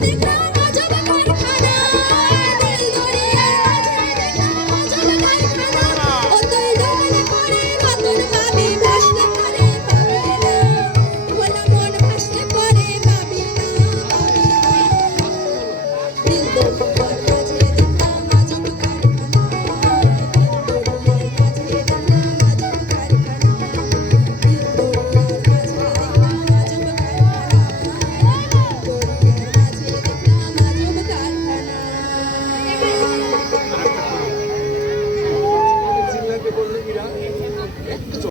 Beni